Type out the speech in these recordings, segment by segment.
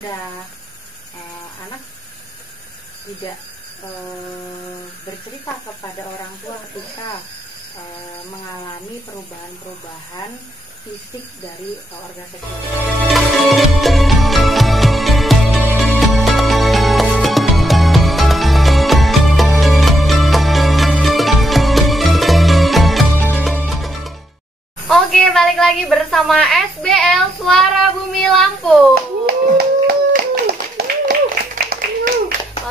Ada anak tidak bercerita kepada orang tua ketika mengalami perubahan-perubahan fisik dari organ seksual. Oke, balik lagi bersama SBL Suara Bumi Lampung.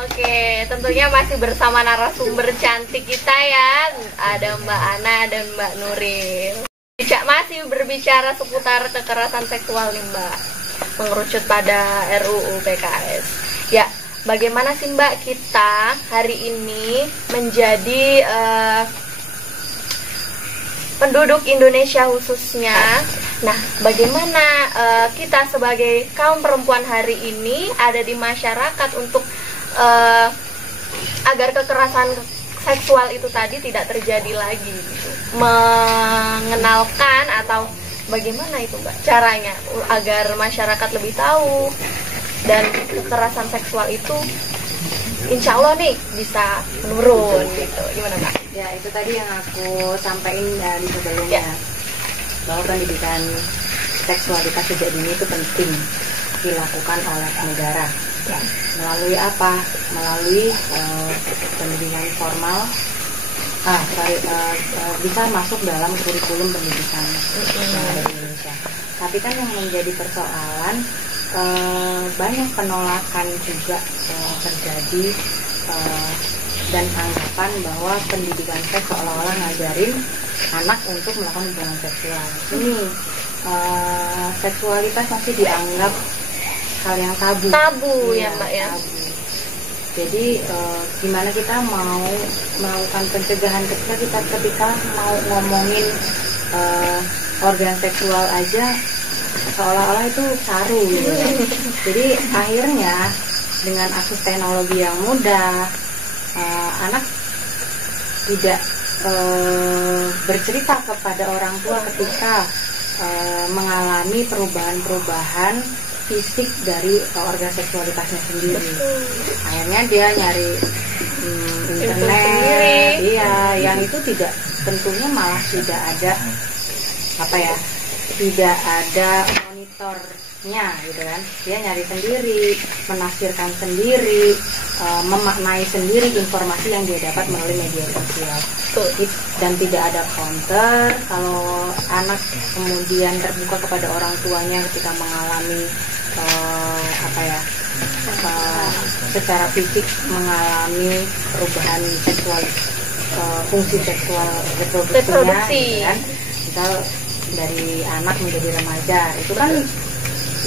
Oke, tentunya masih bersama narasumber cantik kita ya. Ada Mbak Ana dan Mbak Nuril. Masih berbicara seputar kekerasan seksual nih Mbak, mengerucut pada RUU PKS. Ya, bagaimana sih Mbak kita hari ini menjadi penduduk Indonesia khususnya. Nah, bagaimana kita sebagai kaum perempuan hari ini ada di masyarakat untuk agar kekerasan seksual itu tadi tidak terjadi lagi gitu. Mengenalkan atau bagaimana itu Mbak caranya agar masyarakat lebih tahu dan kekerasan seksual itu insya Allah nih bisa menurun gitu. Gimana Mbak? Ya, itu tadi yang aku sampaikan di sebelumnya, bahwa pendidikan seksualitas sejak dini itu penting dilakukan oleh negara. Ya, melalui apa? Melalui pendidikan formal, bisa masuk dalam kurikulum pendidikan yang ada di Indonesia. Tapi kan yang menjadi persoalan, banyak penolakan juga terjadi, dan anggapan bahwa pendidikan seks seolah-olah ngajarin anak untuk melakukan hubungan seksual. Ini seksualitas masih dianggap hal yang tabu ya Mbak ya. Tabu. Jadi gimana kita mau melakukan pencegahan ketika mau ngomongin organ seksual aja seolah-olah itu saru gitu. Jadi akhirnya dengan akses teknologi yang mudah, anak tidak bercerita kepada orang tua ketika mengalami perubahan-perubahan fisik dari organ seksualitasnya sendiri. Akhirnya dia nyari internet, iya, yang itu tentunya malah tidak ada tidak ada monitornya gitu kan. Dia nyari sendiri, menafsirkan sendiri, memaknai sendiri informasi yang dia dapat melalui media sosial. Dan tidak ada counter kalau anak kemudian terbuka kepada orang tuanya ketika mengalami secara fisik mengalami perubahan seksual, fungsi seksual reproduksinya gitu kan. Misal dari anak menjadi remaja, itu kan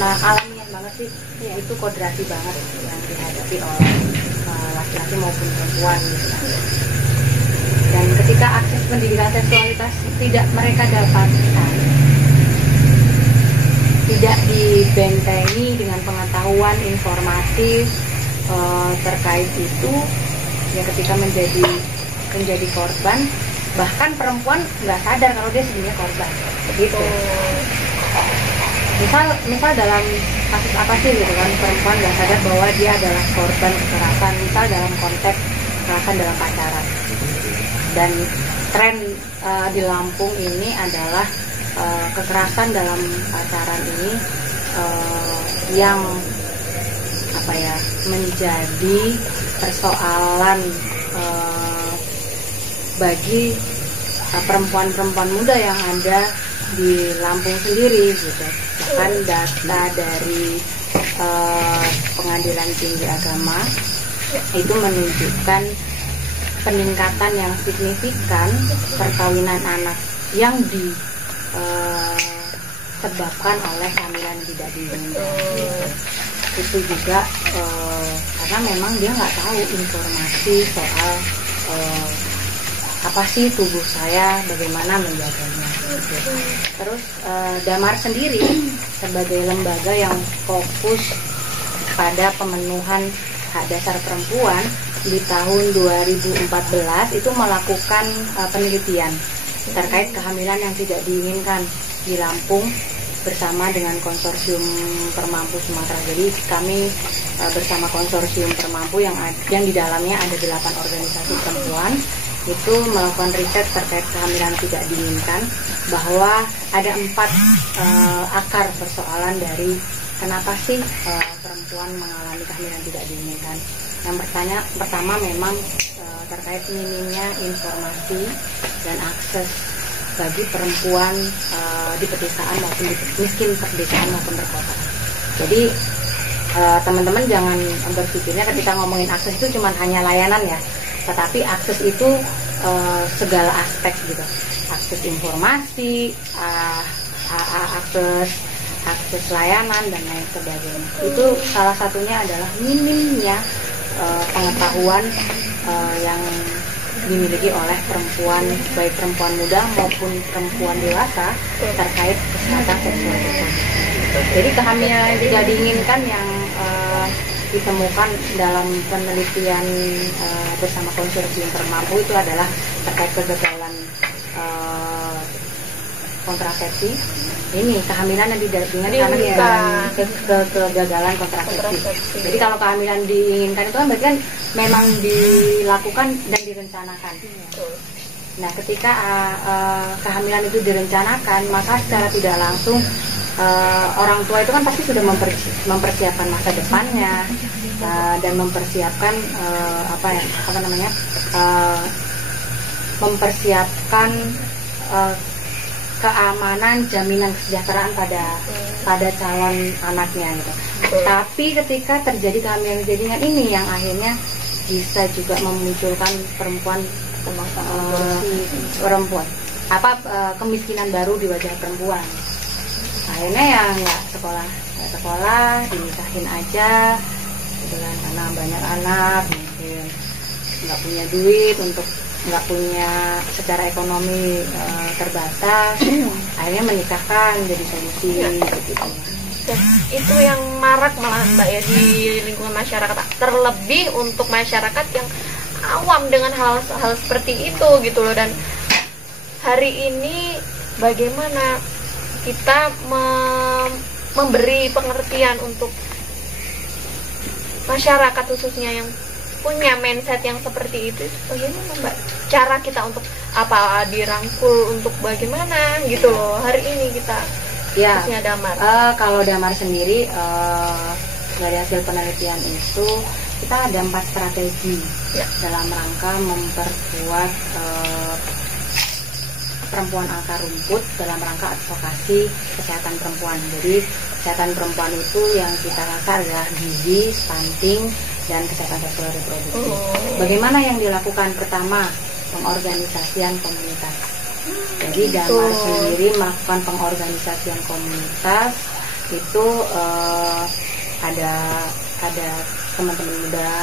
alamiah banget sih, ya, itu kodrati banget yang dihadapi oleh laki-laki maupun perempuan gitu kan. Dan ketika akses pendidikan seksualitas tidak mereka dapatkan, tidak dibentengi dengan pengetahuan informatif terkait itu, ya ketika menjadi korban, bahkan perempuan nggak sadar kalau dia sebenarnya korban, begitu. Misal dalam kasus apa sih gitu kan, perempuan nggak sadar bahwa dia adalah korban kekerasan, misal dalam konteks kekerasan dalam pacaran. Dan tren di Lampung ini adalah kekerasan dalam pacaran ini yang menjadi persoalan bagi perempuan-perempuan muda yang ada di Lampung sendiri gitu. Bahkan data dari Pengadilan Tinggi Agama itu menunjukkan peningkatan yang signifikan perkawinan anak yang disebabkan oleh kehamilan tidak diinginkan. Itu juga karena memang dia nggak tahu informasi soal apa sih tubuh saya, bagaimana menjaganya. Terus Damar sendiri sebagai lembaga yang fokus pada pemenuhan hak dasar perempuan di tahun 2014 itu melakukan penelitian terkait kehamilan yang tidak diinginkan di Lampung bersama dengan konsorsium Permampu Sumatera. Jadi kami bersama konsorsium Permampu yang di dalamnya ada 8 organisasi perempuan itu melakukan riset terkait kehamilan tidak diinginkan, bahwa ada 4 akar persoalan dari kenapa sih perempuan mengalami kehamilan tidak diinginkan. Yang pertama memang terkait minimnya informasi dan akses bagi perempuan di pedesaan maupun di miskin pedesaan maupun perkotaan. Jadi teman-teman jangan berpikirnya ketika ngomongin akses itu cuma hanya layanan ya, tetapi akses itu segala aspek gitu. Akses informasi, akses layanan dan lain sebagainya. Itu salah satunya adalah minimnya pengetahuan yang dimiliki oleh perempuan, baik perempuan muda maupun perempuan dewasa terkait kesehatan seksual itu. Jadi kehamilan yang tidak diinginkan yang ditemukan dalam penelitian bersama konsorsium Permampu itu adalah terkait kegagalan kontrasepsi. Ini kehamilan yang tidak diinginkan karena kegagalan kontrasepsi. Jadi kalau kehamilan diinginkan itu kan berarti kan memang dilakukan dan direncanakan. Nah, ketika kehamilan itu direncanakan, maka secara tidak langsung orang tua itu kan pasti sudah mempersiapkan masa depannya dan mempersiapkan mempersiapkan keamanan, jaminan kesejahteraan pada calon anaknya gitu. Tapi ketika terjadi kehamilan jaringan ini yang akhirnya bisa juga memunculkan kemiskinan baru di wajah perempuan. Akhirnya ya nggak sekolah, dinikahin aja, gitu kan, karena banyak anak, mungkin nggak punya duit nggak punya secara ekonomi terbatas, akhirnya menikahkan jadi solusi gitu. Itu yang marak malah Mbak ya di lingkungan masyarakat, terlebih untuk masyarakat yang awam dengan hal seperti itu gitu loh. Dan hari ini bagaimana kita memberi pengertian untuk masyarakat khususnya yang punya mindset yang seperti itu, bagaimana Mbak cara kita untuk dirangkul untuk bagaimana gitu loh hari ini kita khususnya Damar. Kalau Damar sendiri dari hasil penelitian itu kita ada 4 strategi dalam rangka memperkuat perempuan akar rumput dalam rangka advokasi kesehatan perempuan. Jadi kesehatan perempuan itu yang kita rasa adalah gizi, stunting, dan kesehatan seksual reproduksi. Bagaimana yang dilakukan? Pertama, pengorganisasian komunitas. Jadi Damar sendiri melakukan pengorganisasian komunitas itu ada teman-teman muda,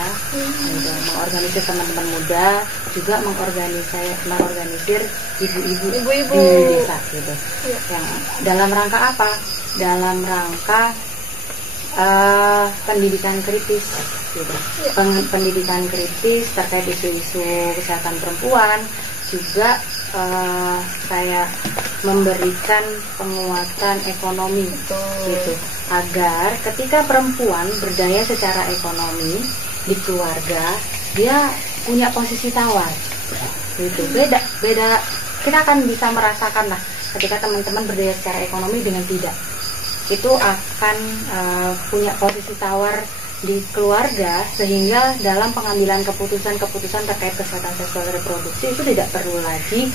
mengorganisir teman-teman muda, juga mengorganisir ibu-ibu di desa gitu. Yang dalam rangka apa? Dalam rangka pendidikan kritis gitu. Pendidikan kritis terkait isu-isu kesehatan perempuan, juga kayak memberikan penguatan ekonomi gitu, agar ketika perempuan berdaya secara ekonomi di keluarga, dia punya posisi tawar gitu. Beda kita akan bisa merasakan lah ketika teman-teman berdaya secara ekonomi dengan tidak, itu akan punya posisi tawar di keluarga, sehingga dalam pengambilan keputusan terkait kesehatan seksual reproduksi itu tidak perlu lagi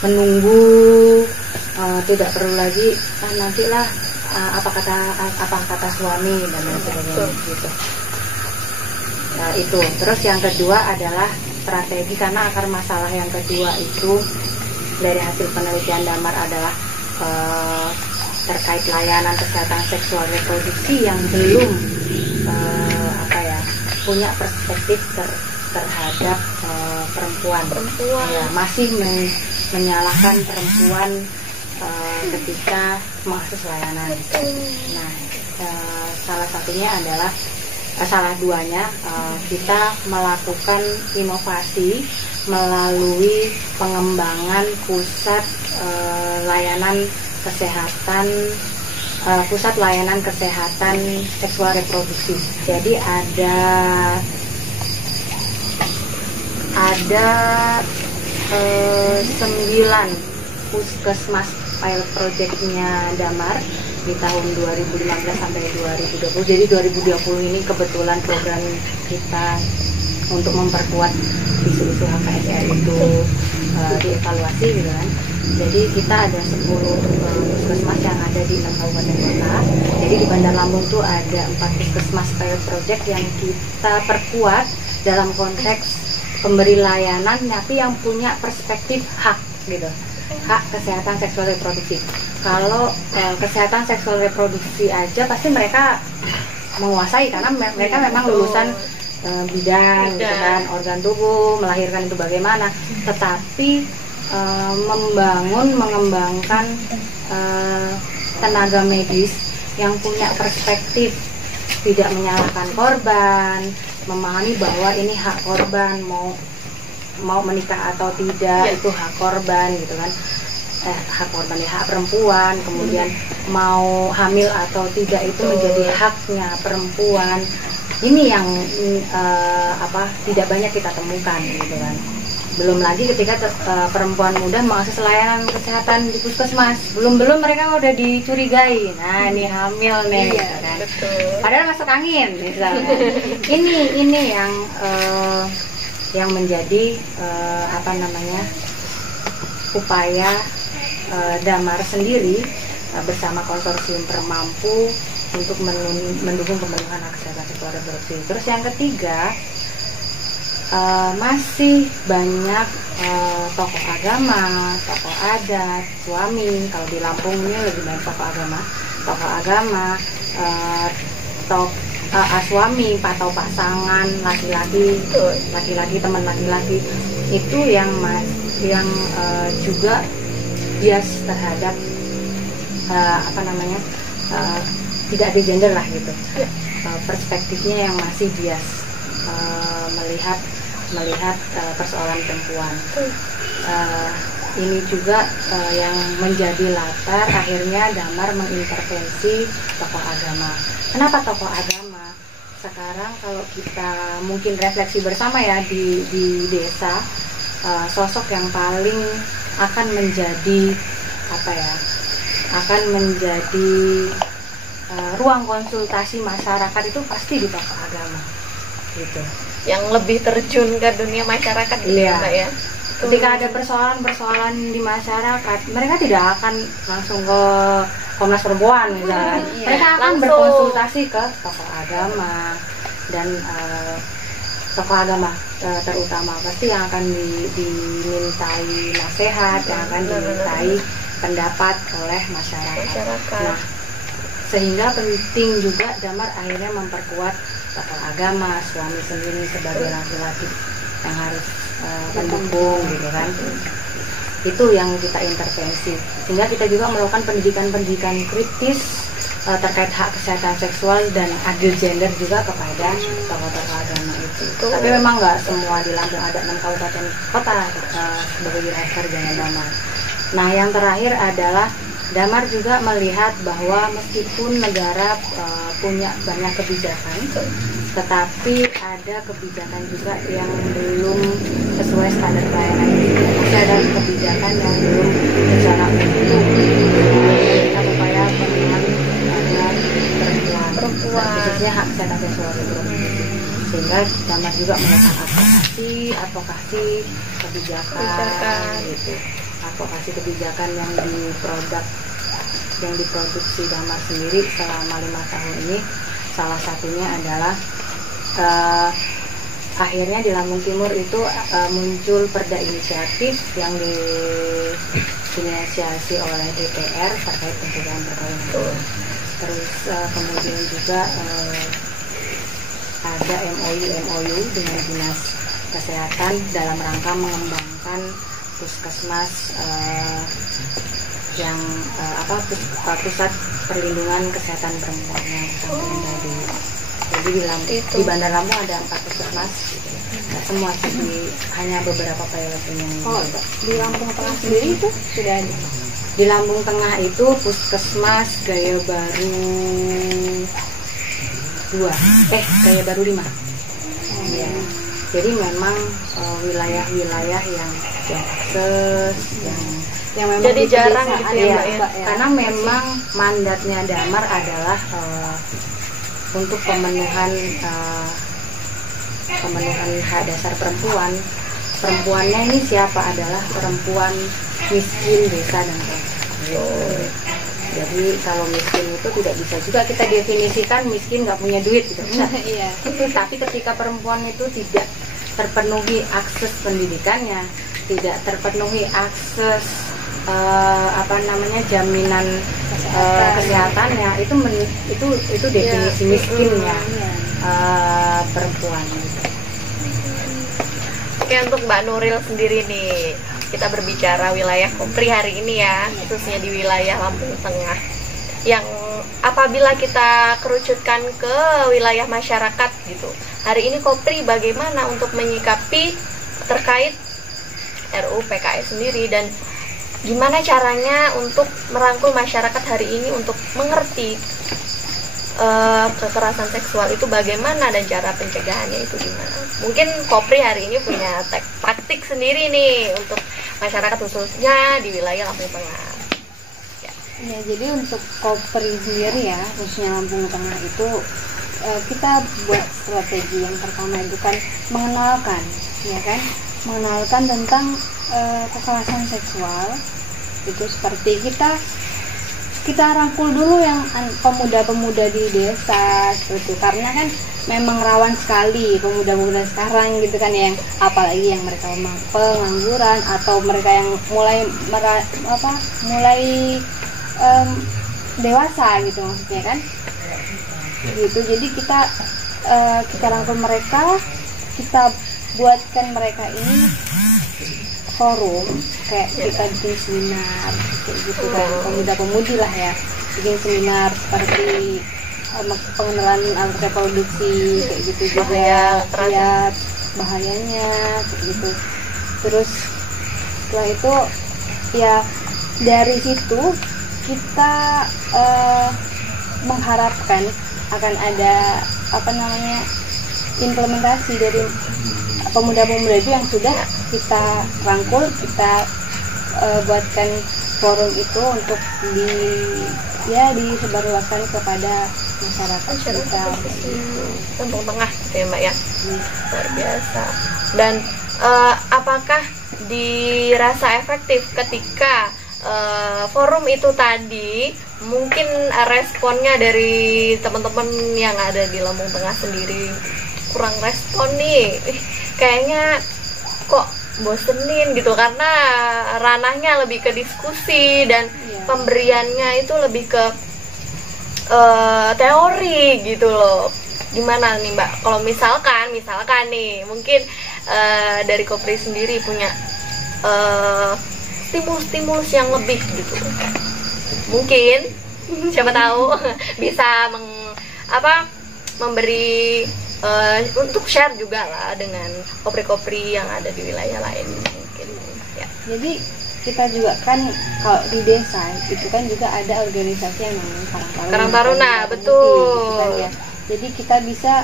menunggu, tidak perlu lagi nantilah apa kata suami dan lain sebagainya gitu. Itu. Terus yang kedua adalah strategi, karena akar masalah yang kedua itu dari hasil penelitian Damar adalah terkait layanan kesehatan seksual reproduksi yang belum punya perspektif terhadap perempuan. Ya, masih menyalahkan perempuan ketika mengakses layanan. Nah, salah duanya kita melakukan inovasi melalui pengembangan pusat layanan kesehatan pusat layanan kesehatan seksual reproduksi. Jadi ada 9 puskesmas pilot projectnya Damar di tahun 2015 sampai 2020. Jadi 2020 ini kebetulan program kita untuk memperkuat isu-isu HKSR itu dievaluasi gitu kan. Jadi kita ada 10 puskesmas yang ada di 6 kabupaten kota. Jadi di Bandar Lampung tuh ada 4 puskesmas pilot project yang kita perkuat dalam konteks pemberi layanan tapi yang punya perspektif hak gitu, hak kesehatan seksual reproduksi. Kalau kesehatan seksual reproduksi aja pasti mereka menguasai karena mereka memang lulusan bidan gitu kan, organ tubuh, melahirkan itu bagaimana. Tetapi mengembangkan tenaga medis yang punya perspektif tidak menyalahkan korban, memahami bahwa ini hak korban, mau menikah atau tidak itu hak korban gitu kan, hak korban ya, hak perempuan. Kemudian mau hamil atau tidak itu menjadi haknya perempuan. Ini yang tidak banyak kita temukan gitu kan. Belum lagi ketika perempuan muda mengakses layanan kesehatan di puskesmas, belum mereka udah dicurigai, nah ini hamil nih, iya, gitu kan. Betul. Padahal masuk angin misalnya. ini yang menjadi upaya Damar sendiri bersama konsorsium Permampu untuk mendukung pemenuhan hak kesehatan seksual reproduksi. Terus yang ketiga, masih banyak tokoh agama, tokoh adat, suami. Kalau di Lampung ini lebih banyak tokoh agama, suami atau pasangan laki-laki, teman laki-laki itu yang juga bias terhadap tidak ada gender lah gitu. Perspektifnya yang masih bias melihat persoalan perempuan. Ini juga yang menjadi latar akhirnya Damar mengintervensi tokoh agama. Kenapa tokoh agama? Sekarang kalau kita mungkin refleksi bersama ya di desa, sosok yang paling akan menjadi ruang konsultasi masyarakat itu pasti di tokoh agama gitu. Yang lebih terjun ke dunia masyarakat gitu ya, Mbak ya. Ketika ada persoalan di masyarakat, mereka tidak akan langsung ke Komnas Perempuan misalnya. Mereka akan berkonsultasi ke tokoh agama dan tokoh agama terutama pasti yang akan dimintai nasihat, yang akan dimintai pendapat oleh masyarakat. Nah, sehingga penting juga Damar akhirnya memperkuat tokoh agama, suami sendiri sebagai laki-laki yang harus mendukung gitu kan. Itu yang kita intervensi, sehingga kita juga melakukan pendidikan kritis terkait hak kesehatan seksual dan adil gender juga kepada tokoh-tokoh agama itu. Tapi memang nggak semua di Lampung, ada 6 kabupaten kota sebagai wilayah kerjanya Damar. Nah, yang terakhir adalah Damar juga melihat bahwa meskipun negara punya banyak kebijakan, tetapi ada kebijakan juga yang belum sesuai standar pelayanan. Masih ada kebijakan yang belum secara utuh melakukan upaya pemenuhan terhadap perempuan, khususnya hak kesehatan seksual reproduksi. Sehingga Damar juga melakukan advokasi kebijakan gitu. Advokasi kebijakan yang diproduksi Damar sendiri selama 5 tahun ini, salah satunya adalah akhirnya di Lampung Timur itu muncul perda inisiatif yang diinisiasi oleh DPR terkait pencegahan perkawinan. Terus kemudian juga ada MOU dengan Dinas Kesehatan dalam rangka mengembangkan puskesmas yang pusat perlindungan kesehatan perempuan yang tadi. Jadi di Bandar Lampung ada 4 puskesmas, nah, semua hanya beberapa pilot yang di Lampung Tengah sendiri itu sudah ada. Di Lampung Tengah itu Puskesmas Gaya Baru 2, Gaya Baru 5. Ya. Jadi memang wilayah-wilayah yang akses, yang memang jadi jarang gitu ya, Mbak, ya. Karena memang mandatnya Damar adalah untuk pemenuhan hak dasar perempuan. Perempuannya ini siapa? Adalah perempuan miskin desa dan kota. Jadi kalau miskin itu tidak bisa juga kita definisikan miskin nggak punya duit, tidak bisa. Iya. Tapi ketika perempuan itu tidak terpenuhi akses pendidikannya, tidak terpenuhi akses jaminan kesehatannya, itu definisi miskinnya perempuan. Oke, untuk Mbak Nuril sendiri nih, kita berbicara wilayah Kopri hari ini ya, khususnya di wilayah Lampung Tengah, yang apabila kita kerucutkan ke wilayah masyarakat gitu, hari ini Kopri bagaimana untuk menyikapi terkait RUU PKS sendiri, dan gimana caranya untuk merangkul masyarakat hari ini untuk mengerti kekerasan seksual itu bagaimana dan cara pencegahannya itu gimana. Mungkin Kopri hari ini punya taktik sendiri nih untuk masyarakat khususnya di wilayah Lampung Tengah. Ya, jadi untuk Kopri sendiri ya, khususnya Lampung Tengah itu kita buat strategi yang pertama itu kan mengenalkan, ya kan, mengenalkan tentang kekerasan seksual. Itu seperti kita rangkul dulu yang pemuda-pemuda di desa seperti itu, karena kan memang rawan sekali pemuda-pemuda sekarang gitu kan, yang apalagi yang mereka pengangguran atau mereka yang mulai dewasa gitu maksudnya kan, gitu. Jadi kita rangkul mereka, kita buatkan mereka ini forum, kayak kita bikin seminar kayak gitu kan, pemuda-pemudi lah ya, bikin seminar seperti pengenalan alat reproduksi kayak gitu juga ya, bahayanya kayak gitu. Terus setelah itu ya dari situ kita mengharapkan akan ada implementasi dari pemuda-pemuda itu yang sudah kita rangkul, kita buatkan forum itu untuk disebarluaskan kepada masyarakat kita. Lampung Tengah gitu ya Mbak ya, luar biasa. Dan apakah dirasa efektif ketika forum itu tadi, mungkin responnya dari teman-teman yang ada di Lampung Tengah sendiri kurang respon nih, kayaknya kok bosenin gitu, karena ranahnya lebih ke diskusi dan pemberiannya itu lebih ke teori gitu loh. Gimana nih Mbak, kalau misalkan nih mungkin dari Kopri sendiri punya stimulus yang lebih gitu, mungkin siapa tahu bisa memberi untuk share juga lah dengan kopri-kopri yang ada di wilayah lain mungkin ya. Jadi kita juga kan kalau di desa itu kan juga ada organisasi yang namanya Karang Taruna, betul. Gitu kan, ya. Jadi kita bisa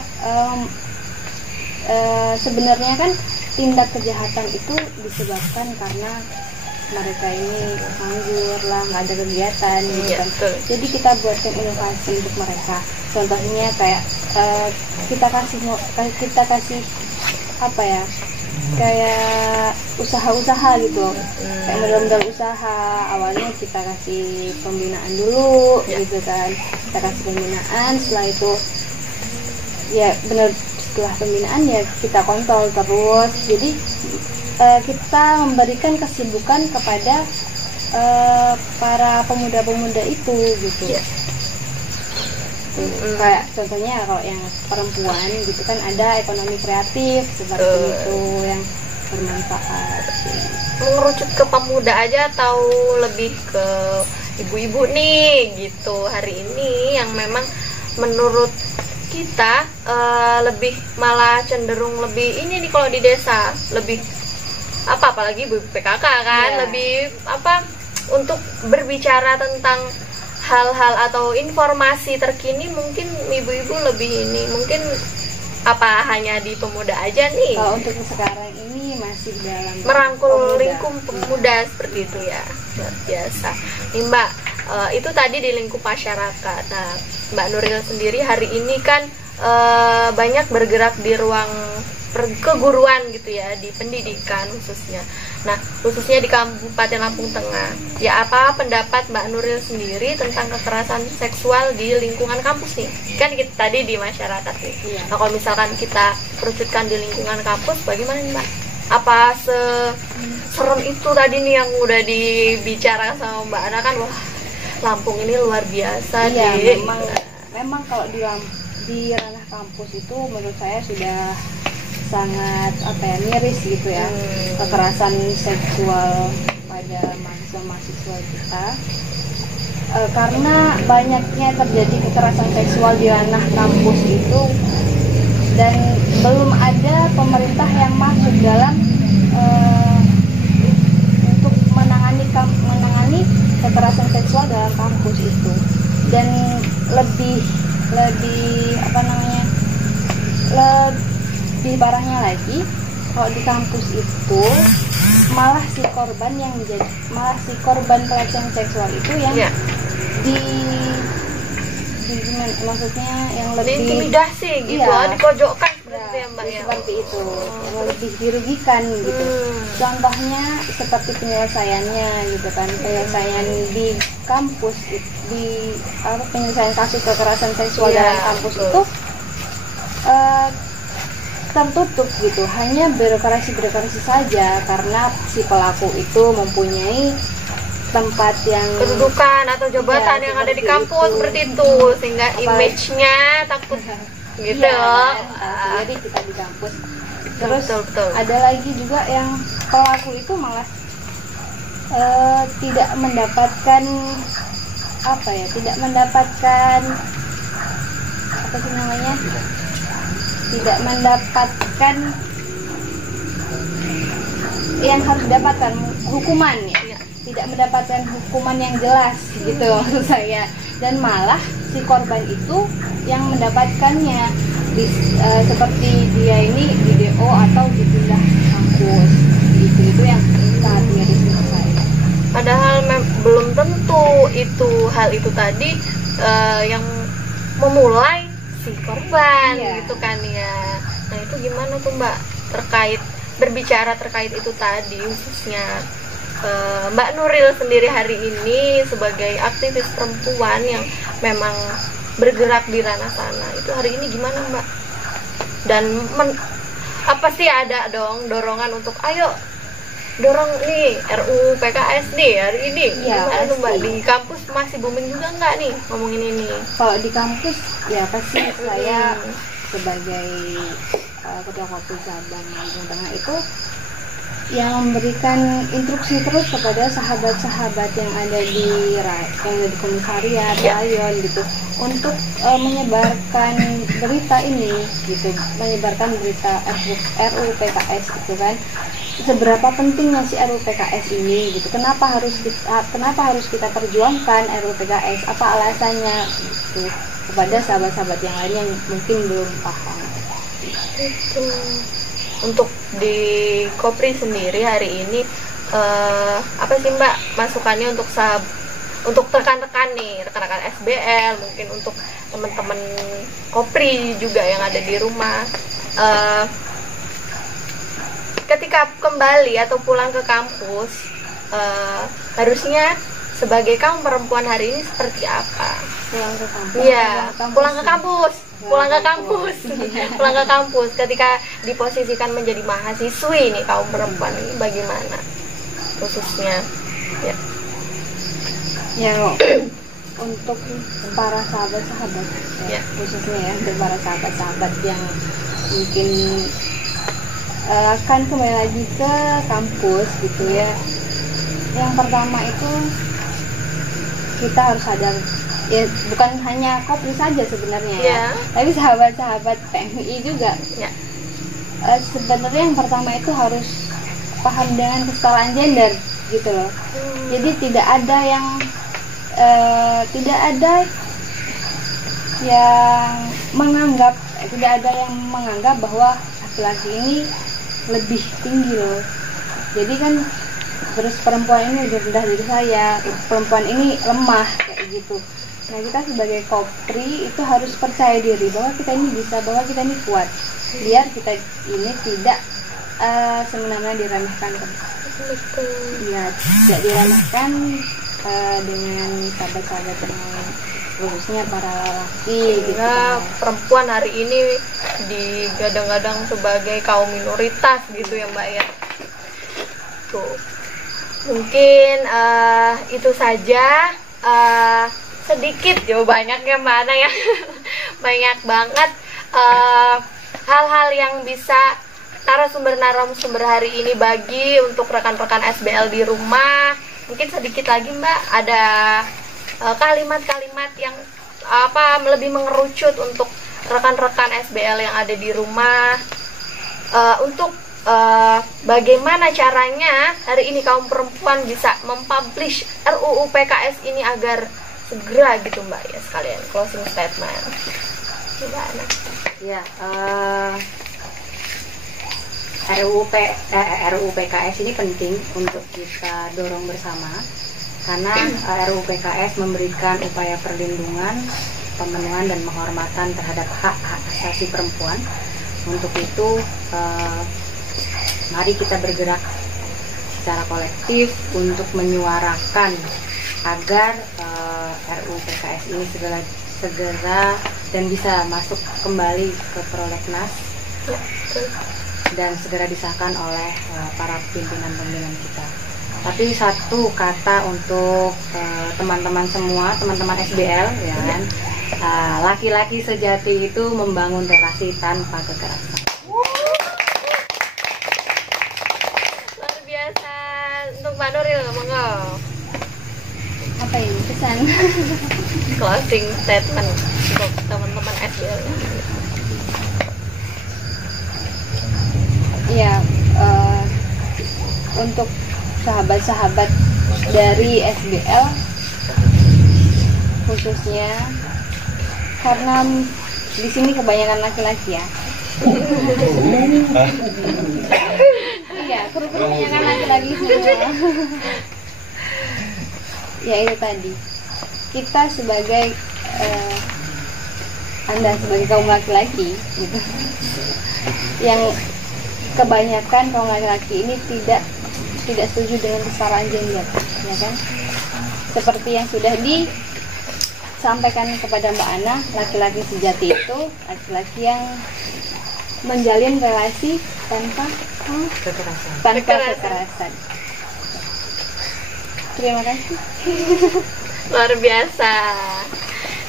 sebenarnya kan tindak kejahatan itu disebabkan karena mereka ini nganggur lah, nggak ada kegiatan gitu kan. Jadi kita buatkan inovasi untuk mereka. Contohnya kayak kita kasih kayak usaha-usaha gitu, kayak modal-modal usaha. Awalnya kita kasih pembinaan dulu gitu kan, kita kasih pembinaan, setelah itu ya benar, setelah pembinaan ya kita kontrol terus. Jadi kita memberikan kesibukan kepada para pemuda-pemuda itu gitu. Kayak contohnya kalau yang perempuan gitu kan ada ekonomi kreatif seperti itu yang bermanfaat. Mengerucut ke pemuda aja atau lebih ke ibu-ibu nih gitu hari ini, yang memang menurut kita lebih malah cenderung lebih ini nih kalau di desa lebih apalagi PKK kan, lebih untuk berbicara tentang hal-hal atau informasi terkini, mungkin ibu-ibu lebih ini, mungkin apa hanya di pemuda aja nih? Kalau untuk sekarang ini masih dalam merangkul lingkup pemuda seperti itu ya, luar biasa. Nih Mbak, itu tadi di lingkup masyarakat. Nah, Mbak Nuril sendiri hari ini kan banyak bergerak di ruang keguruan gitu ya, di pendidikan khususnya. Nah, khususnya di Kabupaten Lampung Tengah. Ya, apa pendapat Mbak Nuril sendiri tentang kekerasan seksual di lingkungan kampus nih? Kan kita tadi di masyarakat nih. Iya. Nah, kalau misalkan kita kerucutkan di lingkungan kampus, bagaimana nih Mbak? Apa serem itu tadi nih yang udah dibicarakan sama Mbak Ana kan? Wah, Lampung ini luar biasa. Iya, memang kalau di ranah kampus itu menurut saya sudah sangat miris gitu ya, kekerasan seksual pada mahasiswa kita, karena banyaknya terjadi kekerasan seksual di ranah kampus itu, dan belum ada pemerintah yang masuk dalam untuk menangani kekerasan seksual dalam kampus itu. Dan lebih parahnya lagi, kalau di kampus itu malah si korban pelecehan seksual itu yang gimana maksudnya, yang lebih diintimidasi gitu, dipojokkan seperti ya Mbak ya. Seperti itu, yang lebih dirugikan gitu. Contohnya seperti penyelesaiannya gitu kan, penyelesaian di kampus, penyelesaian kasus kekerasan seksual dalam kampus itu tertutup gitu, hanya birokrasi saja, karena si pelaku itu mempunyai tempat yang kedudukan atau jabatan yang ada di kampus seperti itu, sehingga image-nya takut gitu. Jadi kita di kampus. Terus betul. Ada lagi juga yang pelaku itu malah tidak mendapatkan tidak mendapatkan yang harus didapatkan, hukuman ya. Tidak mendapatkan hukuman yang jelas gitu maksud saya, dan malah si korban itu yang mendapatkannya seperti dia ini di DO atau dipindah kampus gitu. Itu yang sangat miris menurut saya. Padahal belum tentu hal itu tadi yang memulai si korban gitu kan ya. Nah, itu gimana tuh Mbak berbicara terkait itu tadi, khususnya Mbak Nuril sendiri hari ini sebagai aktivis perempuan yang memang bergerak di ranah sana, itu hari ini gimana Mbak? Dan apa sih, ada dong dorongan untuk ayo dorong nih RUU PKS nih hari ini? Gimana tuh Mbak? Di kampus masih booming juga nggak nih ngomongin ini? Kalau di kampus ya pasti saya sebagai ketua Kopri cabang Lampung Tengah itu yang memberikan instruksi terus kepada sahabat-sahabat yang ada di komisariat, rayon gitu, untuk menyebarkan berita ini gitu, menyebarkan berita RUU PKS gitu kan. Seberapa pentingnya si RUU PKS ini gitu, kenapa harus kita perjuangkan RUU PKS, apa alasannya gitu, kepada sahabat-sahabat yang lain yang mungkin belum paham itu. Untuk di Kopri sendiri hari ini apa sih Mbak masukannya untuk rekan-rekan nih, rekan-rekan SBL, mungkin untuk teman-teman Kopri juga yang ada di rumah, ketika kembali atau pulang ke kampus, harusnya sebagai kaum perempuan hari ini seperti apa? Pulang ke kampus. Iya, pulang ke kampus. Ketika diposisikan menjadi mahasiswi nih, kaum perempuan ini bagaimana khususnya? Ya, untuk para sahabat-sahabat khususnya ya, untuk para sahabat-sahabat yang mungkin akan kembali lagi ke kampus gitu ya. Yang pertama itu kita harus sadar, ya bukan hanya Kopri saja sebenarnya ya, tapi sahabat-sahabat PMI juga. Sebenarnya yang pertama itu harus paham dengan kesetaraan gender gitu loh. Jadi tidak ada yang menganggap bahwa laki-laki ini lebih tinggi loh. Jadi kan terus perempuan ini udah rendah dari saya, perempuan ini lemah kayak gitu. Nah, kita sebagai kopri itu harus percaya diri bahwa kita ini bisa, bahwa kita ini kuat, biar kita ini tidak semena-mena diremehkan. Ya, tidak diremehkan dengan sahabat-sahabat yang lain, khususnya para lelaki gitu. Nah, perempuan hari ini digadang-gadang sebagai kaum minoritas gitu ya Mbak ya. Tuh. Mungkin itu saja, sedikit ya, banyak ya Mbak Ana ya. Banyak banget hal-hal yang bisa narasumber hari ini bagi untuk rekan-rekan SBL di rumah. Mungkin sedikit lagi Mbak, ada kalimat-kalimat yang lebih mengerucut untuk rekan-rekan SBL yang ada di rumah, untuk bagaimana caranya hari ini kaum perempuan bisa mempublish RUU PKS ini agar segera gitu Mbak ya, sekalian closing statement. Gimana? Ya, RUU PKS ini penting untuk kita dorong bersama, karena RUU PKS memberikan upaya perlindungan, pemenuhan dan penghormatan terhadap hak-hak asasi perempuan. Untuk itu mari kita bergerak secara kolektif untuk menyuarakan agar RUU PKS ini segera dan bisa masuk kembali ke prolegnas dan segera disahkan oleh para pimpinan-pimpinan kita. Tapi satu kata untuk teman-teman semua, teman-teman SBL ya kan, laki-laki sejati itu membangun relasi tanpa kekerasan. Luar biasa. Untuk Mbak Nuril, monggo. Apa ini pesan? Closing statement untuk teman-teman SBL. Ya, untuk sahabat-sahabat dari SBL khususnya, karena di sini kebanyakan laki-laki ya. Iya, kebanyakan laki-laki semua. Ya itu tadi, kita sebagai Anda sebagai kaum laki-laki gitu, yang kebanyakan kaum laki-laki ini tidak setuju dengan kesetaraan gender, ya kan? Seperti yang sudah disampaikan kepada Mbak Ana, laki-laki sejati itu laki-laki yang menjalin relasi tanpa kekerasan. Terima kasih. Luar biasa.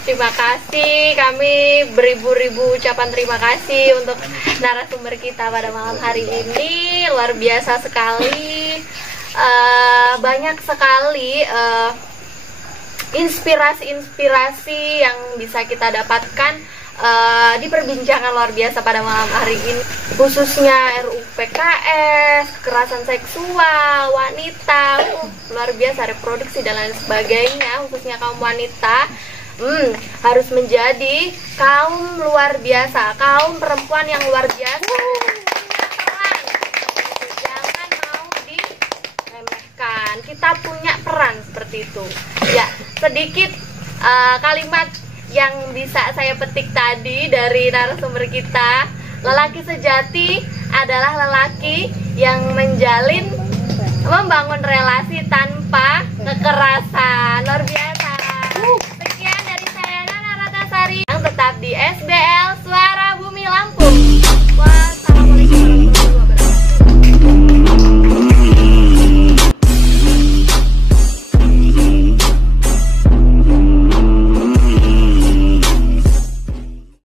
Terima kasih, kami beribu-ribu ucapan terima kasih untuk narasumber kita pada malam hari ini. Luar biasa sekali, banyak sekali inspirasi-inspirasi yang bisa kita dapatkan di perbincangan luar biasa pada malam hari ini, khususnya RUU PKS, kekerasan seksual, wanita, luar biasa, reproduksi dan lain sebagainya, khususnya kaum wanita. Harus menjadi kaum luar biasa, kaum perempuan yang luar biasa, jangan mau diremehkan. Kita punya peran seperti itu. Ya, sedikit kalimat yang bisa saya petik tadi dari narasumber kita. Lelaki sejati adalah lelaki yang membangun relasi tanpa kekerasan. Luar biasa. Sekian dari saya, Nana Ratnasari, yang tetap di